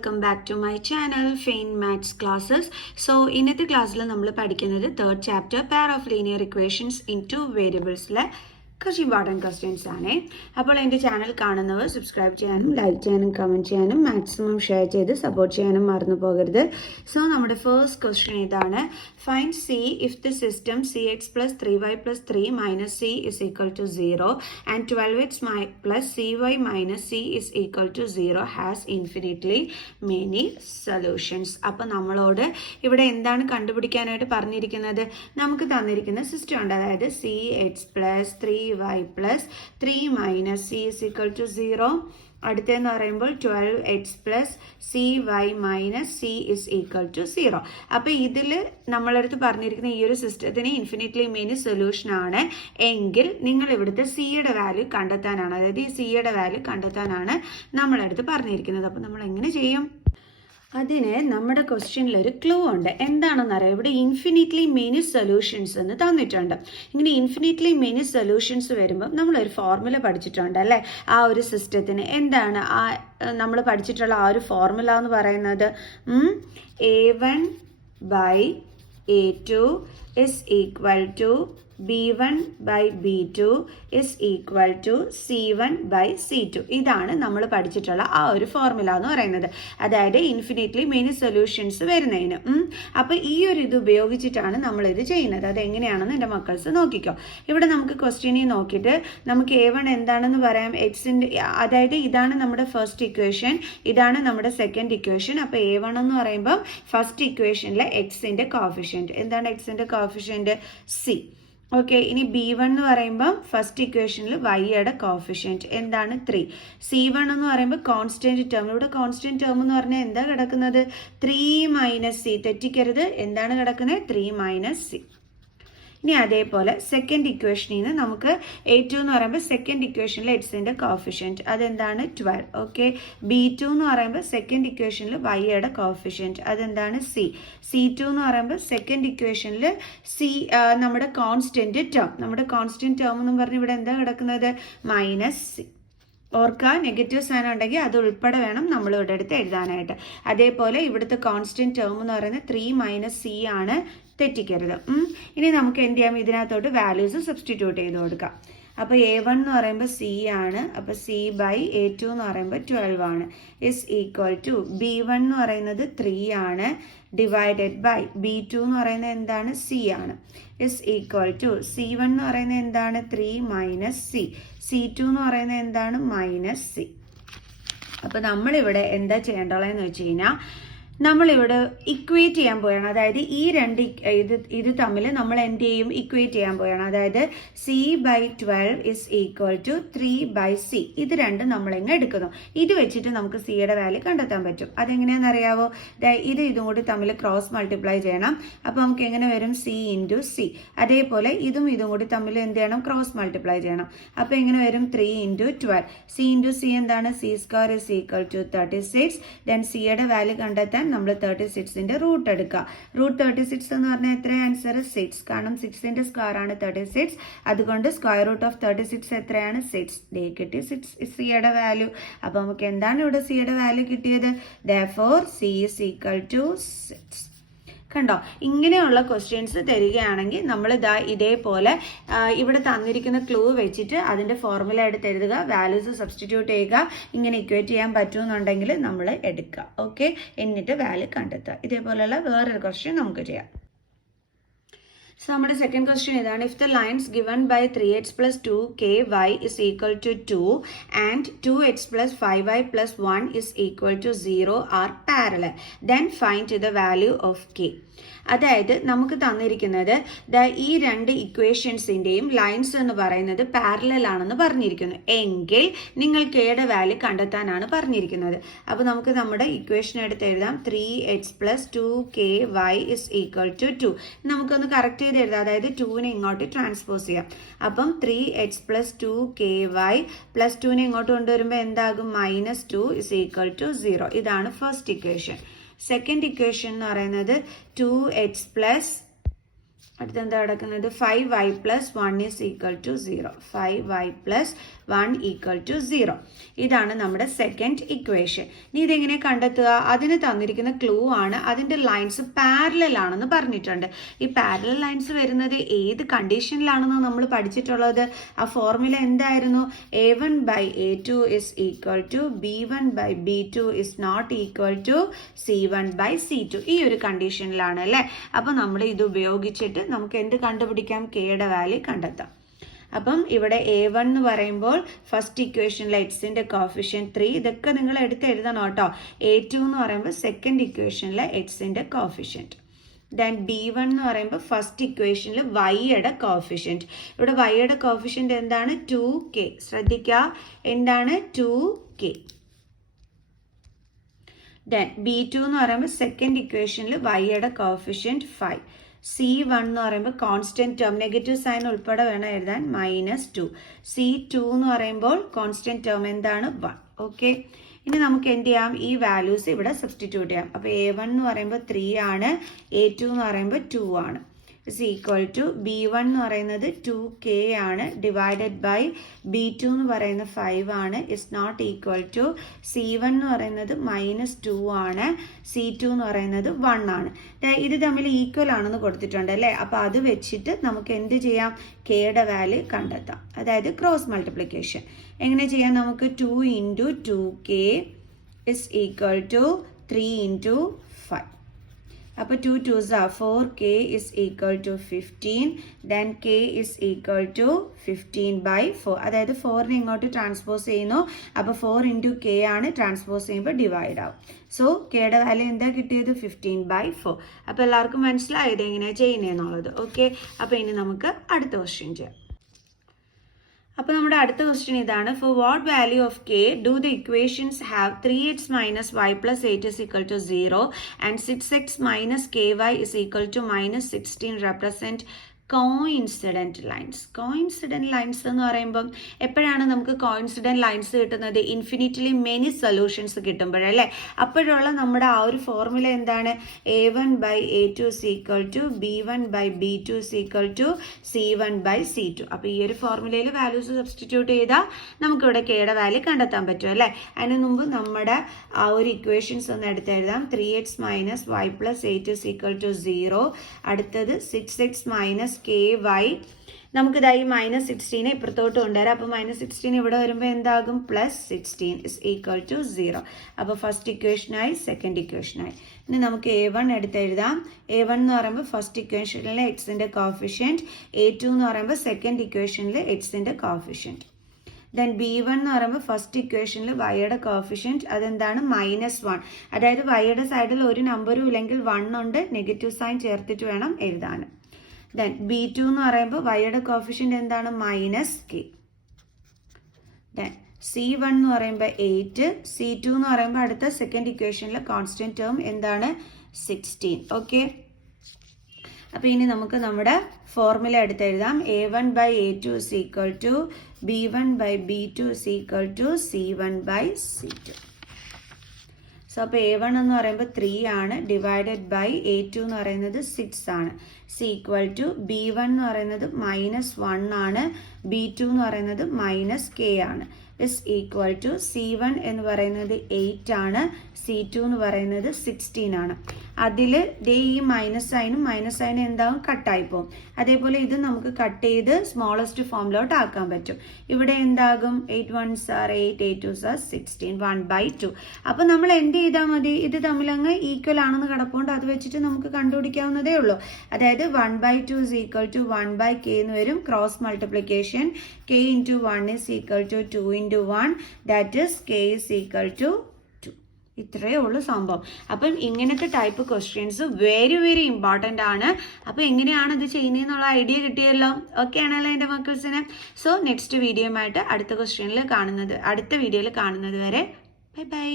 Welcome back to my channel Fain maths classes. So ഇന്നത്തെ ക്ലാസ്സിൽ നമ്മൾ പഠിക്കുന്നത് third chapter pair of linear equations in two വേരിയബിൾസിലെ കുറച്ച് ഇമ്പോർട്ടൻറ്റ് ക്വസ്റ്റ്യൻസ് ആണ്. അപ്പോൾ എൻ്റെ ചാനൽ കാണുന്നവർ സബ്സ്ക്രൈബ് ചെയ്യാനും ലൈക്ക് ചെയ്യാനും കമൻറ്റ് ചെയ്യാനും മാക്സിമം ഷെയർ ചെയ്ത് സപ്പോർട്ട് ചെയ്യാനും മറന്നു പോകരുത്. സോ നമ്മുടെ ഫസ്റ്റ് ക്വസ്റ്റ്യൻ ഇതാണ്. Find C if the system cx plus 3y plus 3 minus c is equal to 0 and 12x plus cy minus c is equal to 0 has infinitely many solutions. അപ്പോൾ നമ്മളോട് ഇവിടെ എന്താണ് കണ്ടുപിടിക്കാനായിട്ട് പറഞ്ഞിരിക്കുന്നത്? നമുക്ക് തന്നിരിക്കുന്ന സിസ്റ്റം ഉണ്ട്, അതായത് cx plus 3y plus 3 minus c is equal to 0. അടുത്തെന്ന് പറയുമ്പോൾ 12x plus CY minus C is equal to 0. അപ്പോൾ ഇതിൽ നമ്മളടുത്ത് പറഞ്ഞിരിക്കുന്ന ഈ ഒരു സിസ്റ്റത്തിന് ഇൻഫിനിറ്റ്ലി മെനി സൊല്യൂഷൻ ആണ് എങ്കിൽ നിങ്ങൾ ഇവിടുത്തെ സിയുടെ വാല്യൂ കണ്ടെത്താനാണ്, അതായത് ഈ സിയുടെ വാല്യൂ കണ്ടെത്താനാണ് നമ്മളടുത്ത് പറഞ്ഞിരിക്കുന്നത്. അപ്പോൾ നമ്മൾ എങ്ങനെ ചെയ്യും? അതിന് നമ്മുടെ ക്വസ്റ്റ്യനിലൊരു ക്ലൂ ഉണ്ട്. എന്താണെന്നറിയാം, ഇവിടെ ഇൻഫിനിറ്റ്ലി മെനി സൊല്യൂഷൻസ് എന്ന് തന്നിട്ടുണ്ട്. ഇങ്ങനെ ഇൻഫിനിറ്റ്ലി മെനി സൊല്യൂഷൻസ് വരുമ്പോൾ നമ്മളൊരു ഫോർമുല പഠിച്ചിട്ടുണ്ട് അല്ലേ? ആ ഒരു സിസ്റ്റത്തിന് എന്താണ് ആ നമ്മൾ പഠിച്ചിട്ടുള്ള ആ ഒരു ഫോർമുല എന്ന് പറയുന്നത്? A1 by A2 is equal to B1 by B2 is equal to C1 by C2. ഇതാണ് നമ്മൾ പഠിച്ചിട്ടുള്ള ആ ഒരു ഫോർമുല എന്ന് പറയുന്നത്, അതായത് ഇൻഫിനിറ്റ്ലി മെനി സൊല്യൂഷൻസ് വരുന്നതിന്. അപ്പോൾ ഈ ഒരു ഇത് ഉപയോഗിച്ചിട്ടാണ് നമ്മളിത് ചെയ്യുന്നത്. അതെങ്ങനെയാണെന്ന് എൻ്റെ മക്കൾസ് നോക്കിക്കോ. ഇവിടെ നമുക്ക് ക്വസ്റ്റ്യനിൽ നോക്കിയിട്ട് നമുക്ക് A1 എന്താണെന്ന് പറയാം. എക്സിൻ്റെ, അതായത് ഇതാണ് നമ്മുടെ ഫസ്റ്റ് ഇക്വേഷൻ, ഇതാണ് നമ്മുടെ സെക്കൻഡ് ഇക്വേഷൻ. അപ്പോൾ A1 എന്ന് പറയുമ്പോൾ ഫസ്റ്റ് ഇക്വേഷനിലെ എക്സിൻ്റെ കോഫിഷ്യൻറ്റ് എന്താണ്? എക്സിൻ്റെ കോഫിഷ്യൻറ്റ് C. ഓക്കെ, ഇനി B1 എന്ന് പറയുമ്പോൾ ഫസ്റ്റ് ഇക്വേഷനിൽ വൈയുടെ കോഫിഷ്യൻറ്റ് എന്താണ്? 3. C1 എന്ന് പറയുമ്പോൾ കോൺസ്റ്റൻറ്റ് ടേം. ഇവിടെ കോൺസ്റ്റൻറ്റ് ടേം എന്ന് പറഞ്ഞാൽ എന്താ കിടക്കുന്നത്? 3 മൈനസ് C. തെറ്റിക്കരുത്, എന്താണ് കിടക്കുന്നത്? 3 മൈനസ് C. ഇനി അതേപോലെ സെക്കൻഡ് ഇക്വേഷനിൽ നിന്ന് നമുക്ക് A2 എന്ന് പറയുമ്പോൾ സെക്കൻഡ് ഇക്വേഷനിൽ എക്സിൻ്റെ കോഫിഷ്യൻറ്റ് അതെന്താണ്? 12. ഓക്കെ, B2 എന്ന് പറയുമ്പോൾ സെക്കൻഡ് ഇക്വേഷനിൽ വൈയുടെ കോഫിഷ്യൻറ്റ് അതെന്താണ്? C. C2 എന്ന് പറയുമ്പോൾ സെക്കൻഡ് ഇക്വേഷനിൽ നമ്മുടെ കോൺസ്റ്റൻറ്റ് ടേം, നമ്മുടെ കോൺസ്റ്റൻറ്റ് ടേം എന്ന് പറഞ്ഞ് ഇവിടെ എന്താ കിടക്കുന്നത്? Minus C. ഓർക്കുക, നെഗറ്റീവ് സാധനം ഉണ്ടെങ്കിൽ അത് ഉൾപ്പെടെ വേണം നമ്മൾ ഇവിടെ എടുത്ത് എഴുതാനായിട്ട്. അതേപോലെ ഇവിടുത്തെ കോൺസ്റ്റൻറ്റ് ടേം എന്ന് പറയുന്നത് 3 മൈനസ് C ആണ്, തെറ്റിക്കരുത്. ഇനി നമുക്ക് എന്ത് ചെയ്യാം? ഇതിനകത്തോട്ട് വാല്യൂസ് സബ്സ്റ്റിറ്റ്യൂട്ട് ചെയ്ത് കൊടുക്കാം. അപ്പോൾ A1 എന്ന് പറയുമ്പോൾ C ആണ്, അപ്പോൾ C ബൈ A2 എന്ന് പറയുമ്പോൾ 12 ആണ്, ഇസ് ഈക്വൽ ടു B1 എന്ന് പറയുന്നത് 3 ആണ്, ഡിവൈഡഡ് ബൈ B2 എന്ന് പറയുന്നത് എന്താണ്? C ആണ്, ഇസ് ഈക്വൽ ടു C1 എന്ന് പറയുന്നത് എന്താണ്? 3 മൈനസ് C. C2 എന്ന് പറയുന്നത് എന്താണ്? Minus C. അപ്പോൾ നമ്മളിവിടെ എന്താ ചെയ്യേണ്ടതെന്ന് വെച്ച് കഴിഞ്ഞാൽ നമ്മളിവിടെ ഇക്വേറ്റ് ചെയ്യാൻ പോവുകയാണ്, അതായത് ഈ രണ്ട് ഇത് തമ്മിൽ നമ്മൾ എന്ത് ചെയ്യും? ഇക്വേറ്റ് ചെയ്യാൻ പോവുകയാണ്. അതായത് C by 12 is equal to 3 by C. ഇത് രണ്ടും നമ്മളിങ്ങ് എടുക്കുന്നു. ഇത് വെച്ചിട്ട് നമുക്ക് സിയുടെ വാല്യൂ കണ്ടെത്താൻ പറ്റും. അതെങ്ങനെയാണെന്ന് അറിയാവോ? ഇതും കൂടി തമ്മിൽ ക്രോസ് മൾട്ടിപ്ലൈ ചെയ്യണം. അപ്പോൾ നമുക്ക് എങ്ങനെ വരും? C into C. അതേപോലെ ഇതും കൂടി തമ്മിൽ എന്ത് ചെയ്യണം? ക്രോസ് മൾട്ടിപ്ലൈ ചെയ്യണം. അപ്പോൾ എങ്ങനെ വരും? 3 ഇൻറ്റു 12. C ഇൻറ്റു C എന്താണ്? C square is equal to 36. Then സിയുടെ വാല്യൂ കണ്ടെത്താൻ നമ്മൾ 36ന്റെ റൂട്ട് എടുക്കുക. റൂട്ട് 36 എന്ന് പറഞ്ഞാൽ എത്ര? ആൻസർ 6. കാരണം 6ന്റെ സ്ക്വയർ ആണ് 36. അതുകൊണ്ട് സ്ക്വയർ റൂട്ട് ഓഫ് 36 എത്രയാണ്? 6. ഡേ കിട്ടി 6 സിയുടെ വാല്യൂ. അപ്പോൾ നമുക്ക് എന്താണ് ഇവിടെ സിയുടെ വാല്യൂ കിട്ടിയത്? therefore C is equal to 6. കണ്ടോ? ഇങ്ങനെയുള്ള ക്വസ്റ്റ്യൻസ് തരികയാണെങ്കിൽ നമ്മൾ ഇതേപോലെ ഇവിടെ തന്നിരിക്കുന്ന ക്ലൂ വെച്ചിട്ട് അതിൻ്റെ ഫോർമുല എടുത്ത് എഴുതുക, വാല്യൂസ് സബ്സ്റ്റിറ്റ്യൂട്ട് ചെയ്യുക. ഇങ്ങനെ ഇക്വേറ്റ് ചെയ്യാൻ പറ്റുമെന്നുണ്ടെങ്കിൽ നമ്മൾ എടുക്കുക. ഓക്കെ, എന്നിട്ട് വാല്യൂ കണ്ടെത്തുക. ഇതേപോലെയുള്ള വേറൊരു ക്വസ്റ്റ്യൻ നമുക്ക് ചെയ്യാം. സോ നമ്മുടെ സെക്കൻഡ് ക്വസ്റ്റ്യൻ ഇതാണ്. If the lines given by 3x plus 2ky is equal to 2 and 2x plus 5y plus 1 is equal to 0 are parallel, then find the value of k. അതായത് നമുക്ക് തന്നിരിക്കുന്നത് ഈ രണ്ട് ഇക്വേഷൻസിൻ്റെയും lines എന്ന് പറയുന്നത് parallel ആണെന്ന് പറഞ്ഞിരിക്കുന്നു എങ്കിൽ നിങ്ങൾ കെയുടെ വാല്യൂ കണ്ടെത്താനാണ് പറഞ്ഞിരിക്കുന്നത്. അപ്പോൾ നമുക്ക് നമ്മുടെ ഇക്വേഷൻ എടുത്ത് എഴുതാം. 3x plus 2ky is equal to 2. നമുക്കൊന്ന് കറക്റ്റ് ചെയ്ത് എഴുതാം, അതായത് 2നെ ഇങ്ങോട്ട് ട്രാൻസ്പോസ് ചെയ്യാം. അപ്പം 3x plus 2ky plus 2നെ ഇങ്ങോട്ട് കൊണ്ടുവരുമ്പോൾ എന്താകും? -2 is equal to 0. ഇതാണ് ഫസ്റ്റ് ഇക്വേഷൻ. സെക്കൻഡ് ഇക്വേഷൻ എന്ന് പറയുന്നത് 2x plus അടുത്തെന്താ കിടക്കുന്നത് 5y + 1 = 0. 5y + 1 = 0. ഇതാണ് നമ്മുടെ സെക്കൻഡ് ഇക്വേഷൻ. ഇനി ഇതെങ്ങനെ കണ്ടെത്തുക? അതിന് തന്നിരിക്കുന്ന ക്ലൂ ആണ് അതിൻ്റെ ലൈൻസ് പാരലൽ ആണെന്ന് പറഞ്ഞിട്ടുണ്ട്. ഈ പാരലൽ ലൈൻസ് വരുന്നത് ഏത് കണ്ടീഷനിലാണെന്ന് നമ്മൾ പഠിച്ചിട്ടുള്ളത്? ആ ഫോർമുല എന്തായിരുന്നു? a1/a2 = b1/b2 ≠ c1/c2. ഈ ഒരു കണ്ടീഷനിലാണ് അല്ലേ? അപ്പോൾ നമ്മൾ ഇത് ഉപയോഗിച്ചിട്ട് നമുക്ക് എന്ത് കണ്ടുപിടിക്കാം? കെയുടെ വാല്യൂ കണ്ടെത്താം. അപ്പം ഇവിടെ a1 എന്ന് പറയുമ്പോൾ ഫസ്റ്റ് ഇക്വേഷനിലെ എക്സിൻ്റെ കോഫിഷ്യൻറ്റ് 3. ഇതൊക്കെ നിങ്ങൾ എടുത്ത് എഴുതണം കേട്ടോ. a2 എന്ന് പറയുമ്പോൾ സെക്കൻഡ് ഇക്വേഷനിലെ എക്സിൻ്റെ കോഫിഷ്യൻറ്റ്. ദെൻ b1 എന്ന് പറയുമ്പോൾ ഫസ്റ്റ് ഇക്വേഷനിൽ വൈയുടെ കോഫിഷ്യൻറ്റ്. ഇവിടെ വൈയുടെ കോഫിഷ്യൻറ്റ് എന്താണ്? 2k. ശ്രദ്ധിക്കുക, എന്താണ്? 2k. ദെൻ b2 എന്ന് പറയുമ്പോൾ സെക്കൻഡ് ഇക്വേഷനിൽ വൈയുടെ കോഫിഷ്യൻറ്റ് 5. c1 എന്ന് പറയുമ്പോൾ കോൺസ്റ്റന്റ് ടേം, നെഗറ്റീവ് സൈൻ ഉൾപ്പെടെ വേണം എഴുതാൻ, -2. c2 എന്ന് പറയുമ്പോൾ കോൺസ്റ്റന്റ് ടേം എന്താണ്? 1. ഓക്കെ, ഇനി നമുക്ക് എന്ത് ചെയ്യാം? ഈ വാല്യൂസ് ഇവിടെ സബ്സ്റ്റിറ്റ്യൂട്ട് ചെയ്യാം. അപ്പോൾ a1 എന്ന് പറയുമ്പോൾ 3 ആണ്, a2 എന്ന് പറയുമ്പോൾ 2 ആണ്. = b1 എന്ന് പറയുന്നത് 2k ആണ്, ഡിവൈഡഡ് ബൈ b2 എന്ന് പറയുന്നത് 5 ആണ്, ≠ c1 എന്ന് പറയുന്നത് -2 ആണ്, c2 എന്ന് പറയുന്നത് 1 ആണ്. ഇത് തമ്മിൽ ഈക്വൽ ആണെന്ന് കൊടുത്തിട്ടുണ്ട് അല്ലേ? അപ്പോൾ അത് വെച്ചിട്ട് നമുക്ക് എന്ത് ചെയ്യാം? കെയുടെ വാല്യൂ കണ്ടെത്താം. അതായത് ക്രോസ് മൾട്ടിപ്ലിക്കേഷൻ എങ്ങനെ ചെയ്യാം? നമുക്ക് 2 × 2k = 3 × 5. അപ്പോൾ 2 2s are 4k = 15. Then k = 15/4. അതായത് 4നെ ഇങ്ങോട്ട് ട്രാൻസ്പോസ് ചെയ്യുന്നു. അപ്പോൾ 4 × k ആണ്, ട്രാൻസ്പോസ് ചെയ്യുമ്പോൾ ഡിവൈഡ് ആവും. സോ കെയുടെ വാല്യൂ എന്താ കിട്ടിയത്? 15/4. അപ്പോൾ എല്ലാവർക്കും മനസ്സിലായത് എങ്ങനെയാണ് ചെയ്യുന്നതെന്നുള്ളത്. ഓക്കെ, അപ്പോൾ ഇനി നമുക്ക് അടുത്ത ക്വസ്റ്റ്യൻ ചെയ്യാം. അപ്പോൾ നമ്മുടെ അടുത്ത ക്വസ്റ്റ്യൻ ഇതാണ്. For what value of K do the equations have 3x - y + 8 = 0 and 6x - ky = -16 represent coincident lines? Coincident lines എന്ന് പറയുമ്പം എപ്പോഴാണ് നമുക്ക് കോയിൻസിഡൻറ്റ് ലൈൻസ് കിട്ടുന്നത്? ഇൻഫിനിറ്റ്ലി മെനി സൊല്യൂഷൻസ് കിട്ടുമ്പോഴല്ലേ? അപ്പോഴുള്ള നമ്മുടെ ആ ഒരു ഫോർമുല എന്താണ്? a1/a2 = b1/b2 = c1/c2. അപ്പോൾ ഈ ഒരു ഫോർമുലയിൽ വാല്യൂസ് സബ്സ്റ്റിറ്റ്യൂട്ട് ചെയ്താൽ നമുക്കിവിടെ കെയുടെ വാല്യൂ കണ്ടെത്താൻ പറ്റും അല്ലേ? അതിന് മുമ്പ് നമ്മുടെ ആ ഒരു ഇക്വേഷൻസ് ഒന്ന് എടുത്തെഴുതാം. 3x - y + 8 = 0. അടുത്തത് 6x - ky. നമുക്കിതായി -16 ഇപ്പുറത്തോട്ട് കൊണ്ടുവരാം. അപ്പോൾ -16 ഇവിടെ വരുമ്പോൾ എന്താകും? +16 = 0. അപ്പോൾ ഫസ്റ്റ് ഇക്വേഷനായി, സെക്കൻഡ് ഇക്വേഷനായി. ഇനി നമുക്ക് a1 എടുത്തെഴുതാം. a1 എന്ന് പറയുമ്പോൾ ഫസ്റ്റ് ഇക്വേഷനിലെ എക്സിൻ്റെ കോഫിഷ്യൻറ്റ്, a2 എന്ന് പറയുമ്പോൾ സെക്കൻഡ് ഇക്വേഷനിൽ എക്സിൻ്റെ കോഫിഷ്യൻറ്റ്. ദെൻ b1 എന്ന് പറയുമ്പോൾ ഫസ്റ്റ് ഇക്വേഷനിൽ വൈയുടെ കോഫിഷ്യൻറ്റ്, അതെന്താണ്? -1. അതായത് വൈയുടെ സൈഡിൽ ഒരു നമ്പറും ഇല്ലെങ്കിൽ 1 ഉണ്ട്, നെഗറ്റീവ് സൈൻ ചേർത്തിട്ട് വേണം എഴുതാൻ. ദെൻ b2 എന്ന് പറയുമ്പോൾ വൈയുടെ കോഫിഷ്യൻറ്റ് എന്താണ്? -k. ദെൻ c1 എന്ന് പറയുമ്പോൾ 8, c2 എന്ന് പറയുമ്പോൾ അടുത്ത സെക്കൻഡ് ഇക്വേഷനിലെ കോൺസ്റ്റന്റ് ടേം എന്താണ്? 16. ഓക്കെ, അപ്പോൾ ഇനി നമുക്ക് നമ്മുടെ formula എടുത്തെഴുതാം. a1/a2 = b1/b2 = c1/c2. So അപ്പോൾ a1 എന്ന് പറയുമ്പോൾ 3 ആണ്, ഡിവൈഡഡ് ബൈ a2 എന്ന് പറയുന്നത് 6 ആണ്, = b1 എന്ന് പറയുന്നത് -1 ആണ്, b2 എന്ന് പറയുന്നത് -k ആണ്, = c1 എന്ന് പറയുന്നത് 8 ആണ്, c2 എന്ന് പറയുന്നത് 16 ആണ്. അതിൽ ഈ മൈനസ് സൈനും എന്താകും? കട്ടായി പോകും. അതേപോലെ ഇത് നമുക്ക് കട്ട് ചെയ്ത് സ്മോളസ്റ്റ് ഫോമിലോട്ട് ആക്കാൻ പറ്റും. ഇവിടെ എന്താകും? 8 1s are 8, 8 2s are 16, 1/2. അപ്പോൾ നമ്മൾ എന്ത് ചെയ്താൽ മതി? ഇത് തമ്മിലങ്ങ് ഈക്വൽ ആണെന്ന് കിടപ്പുണ്ട്, അത് വെച്ചിട്ട് നമുക്ക് കണ്ടുപിടിക്കാവുന്നതേ ഉള്ളൂ. അതായത് 1/2 = 1/k എന്ന് വരും. Cross multiplication k × 1 = 2 × 1, that is k = 2. ഇത്രയേ ഉള്ളൂ സംഭവം. അപ്പം ഇങ്ങനത്തെ type questions very very important ആണ്. അപ്പോൾ എങ്ങനെയാണ് ഇത് ചെയ്യുന്നതെന്നുള്ള ഐഡിയ കിട്ടിയല്ലോ. ഓക്കെ ആണല്ലോ എൻ്റെ മക്കൾസിന്? സോ നെക്സ്റ്റ് വീഡിയോയുമായിട്ട് അടുത്ത വീഡിയോയിൽ കാണുന്നത് വരെ ബൈ ബൈ.